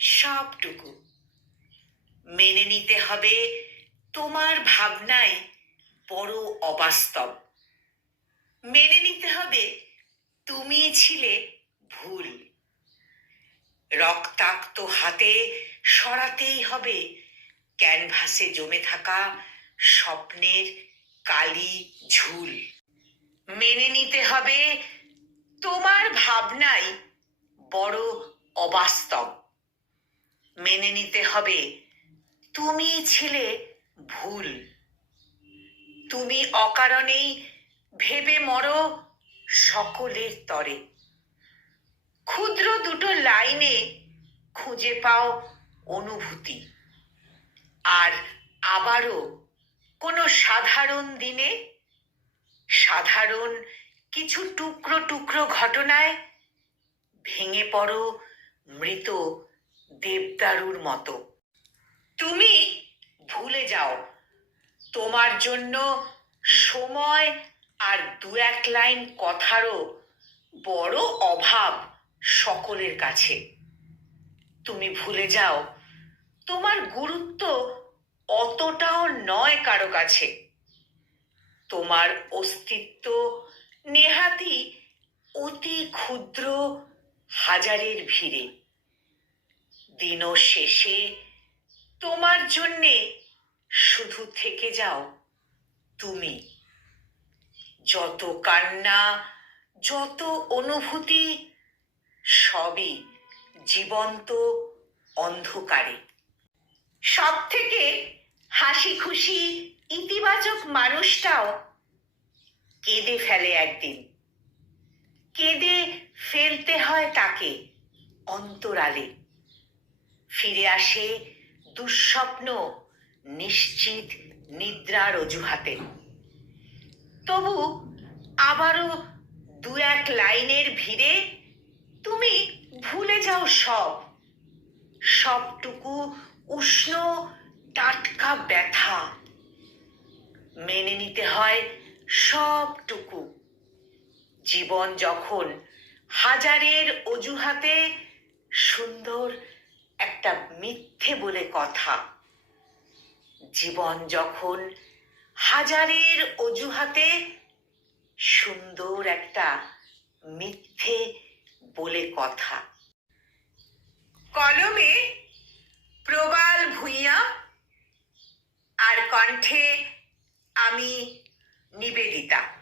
সবটুকু মেনে নিতে হবে। তোমার ভাবনাই বড় অবাস্তব। মেনে নিতে হবে তুমি ছিলে ভুল। রক্তাক্ত হাতে সরাতেই হবে ক্যানভাসে জমে থাকা স্বপ্নের কালি ঝুল। মেনে নিতে হবে তোমার ভাবনাই বড় অবাস্তব। মেনে নিতে হবে তুমি ছিলে ভুল। তুমি অকারণেই ভেবে মরো সকলের তরে। ক্ষুদ্র দুটো লাইনে খুঁজে পাও অনুভূতি। আর আবারও কোনো সাধারণ দিনে সাধারণ কিছু টুকরো টুকরো ঘটনায় ভেঙে পড়ো মৃত দেবদারুর মতো। তুমি ভুলে যাও তোমার জন্য সময় আর দু এক লাইন কথারও বড় অভাব সকলের কাছে। তুমি ভুলে যাও তোমার গুরুত্ব অতটাও নয় কারো কাছে। তোমার অস্তিত্ব নেহাতি অতি ক্ষুদ্র হাজারের ভিড়ে। দিন শেষে তোমার জন্যে শুধু থেকে যাও তুমি। যত কান্না, যত অনুভূতি, সবই জীবন্ত অন্ধকারে। সব থেকে হাসি খুশি ইতিবাচক মানুষটাও কেঁদে ফেলে একদিন। কেঁদে ফেলতে হয় তাকে অন্তরালে। ফিরে আসে দুঃস্বপ্ন নিশ্চিত নিদ্রার অজুহাতে। তবু আবারও দু এক লাইনের ভিড়ে তুমি ভুলে যাও সবটুকু উষ্ণ টাটকা ব্যথা। মেনে নিতে হয় সবটুকু। জীবন যখন হাজারের অজুহাতে সুন্দর একটা মিথ্যে বলে কথা। জীবন যখন হাজারের অজুহাতে সুন্দর একটা মিথ্যে বলে কথা। কলমে প্রবাল ভূঁইয়া, আর কণ্ঠে আমি নিবেদিতা।